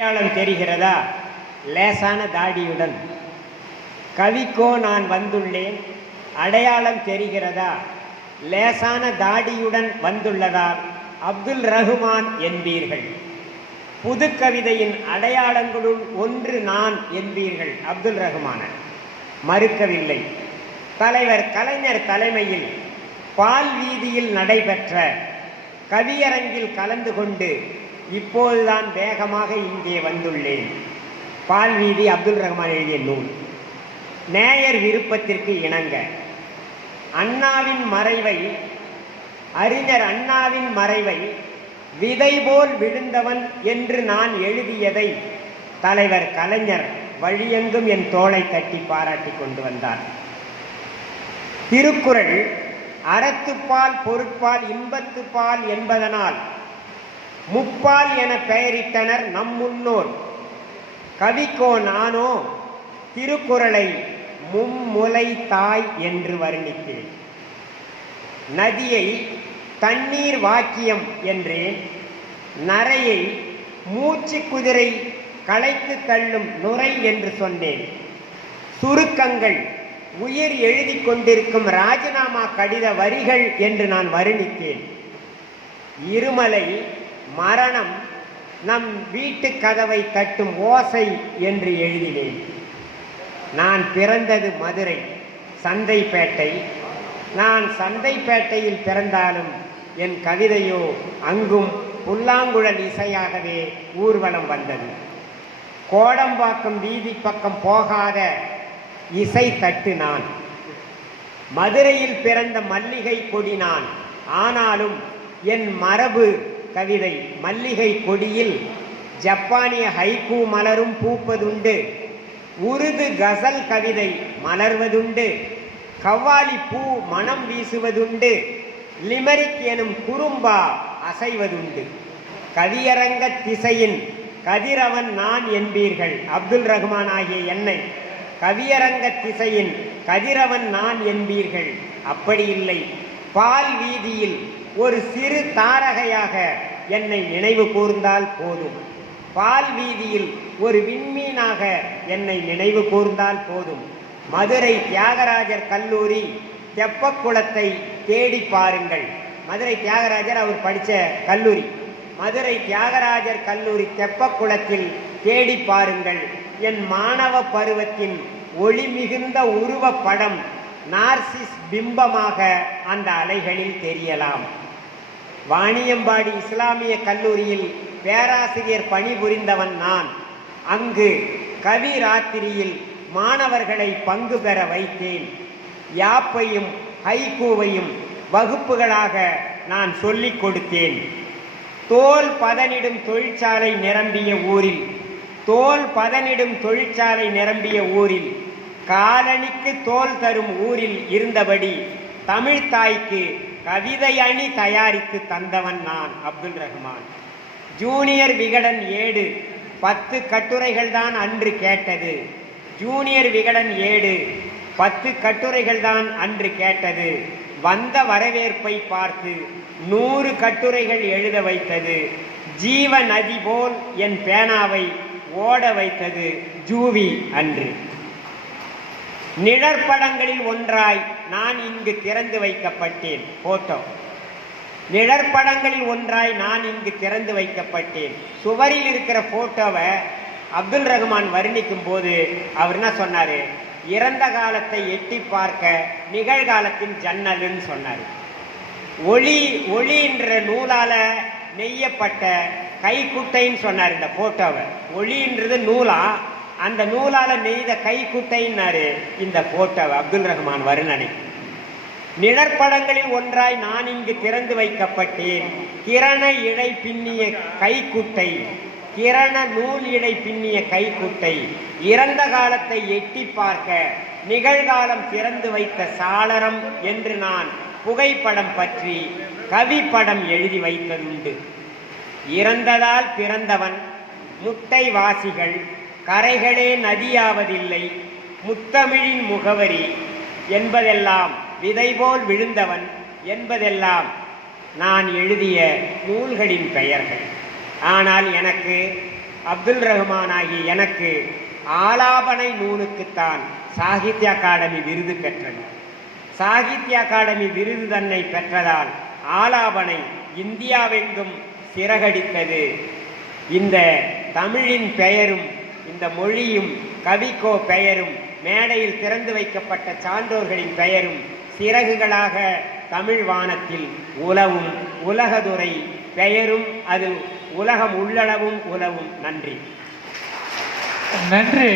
அடையாளம் தெரிகிறதா? லேசான தாடியுடன். கவிக்கோ நான் வந்துள்ளேன், அடையாளம் தெரிகிறதா? லேசான தாடியுடன் வந்துள்ளதால் அப்துல் ரஹ்மான் என்பீர்கள். புது கவிதையின் அடையாளங்களுள் ஒன்று நான் என்பீர்கள் அப்துல் ரஹ்மான. மறுக்கவில்லை. தலைவர் கலைஞர் தலைமையில் பால் வீதியில் நடைபெற்ற கவியரங்கில் கலந்து கொண்டு இப்போதுதான் வேகமாக இங்கே வந்துள்ளேன். பால் வீதி அப்துல் ரஹ்மான் எழுதிய நூல். நேயர் விருப்பத்திற்கு இணங்க அண்ணாவின் மறைவை, அறிஞர் அண்ணாவின் மறைவை விதை போல் விழுந்தவன் என்று நான் எழுதியதை தலைவர் கலைஞர் வழியெங்கும் என் தோளை தட்டி பாராட்டி கொண்டு வந்தார். திருக்குறள் அறத்துப்பால் பொருட்பால் இன்பத்துப்பால் என்பதனால் முப்பால் என பெயரிட்டனர் நம் முன்னோர். கவிக்கோ நானோ திருக்குறளை மும்முலை தாய் என்று வர்ணித்தேன். நதியை தண்ணீர் வாக்கியம் என்றேன். நரையை மூச்சு குதிரை களைத்து தள்ளும் நுரை என்று சொன்னேன். சுருக்கங்கள் உயிர் எழுதி கொண்டிருக்கும் ராஜினாமா கடித வரிகள் என்று நான் வர்ணித்தேன். இருமலை மரணம் நம் வீட்டு கதவை தட்டும் ஓசை என்று எழுதினேன். நான் பிறந்தது மதுரை சந்தைப்பேட்டை. நான் சந்தைப்பேட்டையில் பிறந்தாலும் என் கவிதையோ அங்கும் புல்லாங்குழல் இசையாகவே ஊர்வலம் வந்தது. கோடம்பாக்கம் வீதி பக்கம் போகாத இசை தட்டு நான். மதுரையில் பிறந்த மல்லிகை கொடி நான். ஆனாலும் என் மரபு கவிதை மல்லிகை கொடியில் ஜப்பானிய ஹைக்கூ மலரும் பூப்பதுண்டு, உருது கசல் கவிதை மலர்வதுண்டு, கவ்வாலி பூ மனம் வீசுவதுண்டு, லிமரிக் எனும் குறும்பா அசைவதுண்டு. கவியரங்க திசையின் கதிரவன் நான் என்பீர்கள் அப்துல் ரஹ்மான் ஆகிய என்னை. கவியரங்க திசையின் கதிரவன் நான் என்பீர்கள். அப்படி இல்லை. பால் வீதியில் ஒரு சிறு தாரகையாக என்னை நினைவு கூர்ந்தால் போதும். பால் வீதியில் ஒரு விண்மீனாக என்னை நினைவு கூர்ந்தால் போதும். மதுரை தியாகராஜர் கல்லூரி தெப்பக்குளத்தை தேடி பாருங்கள். மதுரை தியாகராஜர் அவர் படித்த கல்லூரி. மதுரை தியாகராஜர் கல்லூரி தெப்பக்குளத்தில் தேடி பாருங்கள். என் மாணவ பருவத்தின் ஒளி மிகுந்த உருவ படம் நார்சிஸ் பிம்பமாக அந்த அலைகளில் தெரியலாம். வாணியம்பாடி இஸ்லாமிய கல்லூரியில் பேராசிரியர் பணிபுரிந்தவன் நான். அங்கு கவி ராத்திரியில் மாணவர்களை பங்கு பெற வைத்தேன். யாப்பையும் ஹைக்கூவையும் வகுப்புகளாக நான் சொல்லிக் கொடுத்தேன். தோல் பதனிடும் தொழிற்சாலை நிரம்பிய ஊரில், தோல் பதனிடும் தொழிற்சாலை நிரம்பிய ஊரில், காலணிக்கு தோல் தரும் ஊரில் இருந்தபடி தமிழ்தாய்க்கு கவிதை அணி தயாரித்து தந்தவன் நான் அப்துல் ரஹ்மான். ஜூனியர் விகடன் ஏடு 10 கட்டுரைகள் தான் அன்று கேட்டது. ஜூனியர் விகடன் ஏடு 10 கட்டுரைகள் தான் அன்று கேட்டது. வந்த வரவேற்பை பார்த்து 100 கட்டுரைகள் எழுத வைத்தது. ஜீவ நதி போல் என் பேனாவை ஓட வைத்தது ஜூவி அன்று. நிழற்படங்களில் ஒன்றாய் நான் இங்கு திறந்து வைக்கப்பட்டேன். போட்டோ. நிழற்படங்களில் ஒன்றாய் நான் இங்கு திறந்து வைக்கப்பட்டேன். சுவரில் இருக்கிற போட்டோவை அப்துல் ரஹ்மான் வர்ணிக்கும் போது அவர் என்ன சொன்னாரு? இறந்த காலத்தை எட்டி பார்க்க நிகழ்காலத்தின் ஜன்னல்னு சொன்னார். ஒளி ஒளின்ற நூலால நெய்யப்பட்ட கைக்குட்டைன்னு சொன்னார் இந்த போட்டோவை. ஒளின்றது நூலா, அந்த நூலால நெய்த கைக்குட்டைன்னாரு இந்த போட்டோவை அப்துல் ரஹ்மான் வர்ணனை. நிழற்படங்களில் ஒன்றாய் நான் இங்கு திறந்து வைக்கப்பட்டேன். கிரண இழை பின்னிய கைக்குட்டை, கிரண நூல் இழை பின்னிய கைக்குட்டை, இறந்த காலத்தை எட்டி பார்க்க நிகழ்காலம் திறந்து வைத்த சாளரம் என்று நான் புகைப்படம் பற்றி கவிப்படம் எழுதி வைத்ததுண்டு. இறந்ததால் பிறந்தவன், முட்டை வாசிகள், கரைகளே நதியாவதில்லை, முத்தமிழின் முகவரி என்பதெல்லாம், விதைபோல் விழுந்தவன் என்பதெல்லாம் நான் எழுதிய நூல்களின் பெயர்கள். ஆனால் எனக்கு அப்துல் ரஹ்மான் ஆகிய எனக்கு ஆலாபனை நூலுக்குத்தான் சாகித்ய அகாடமி விருது பெற்றது. சாகித்ய அகாடமி விருது தன்னை பெற்றதால் ஆலாபனை இந்தியாவெங்கும் சிறகடித்தது. இந்த தமிழின் பெயரும் இந்த மொழியும் கவிக்கோ பெயரும் மேடையில் திறந்து வைக்கப்பட்ட சான்றோர்களின் பெயரும் சிறகுகளாக தமிழ் வானத்தில் உலவும். உலகதுறை பெயரும் அது உலகம் உள்ளளவும் உலவும். நன்றி. நன்றி.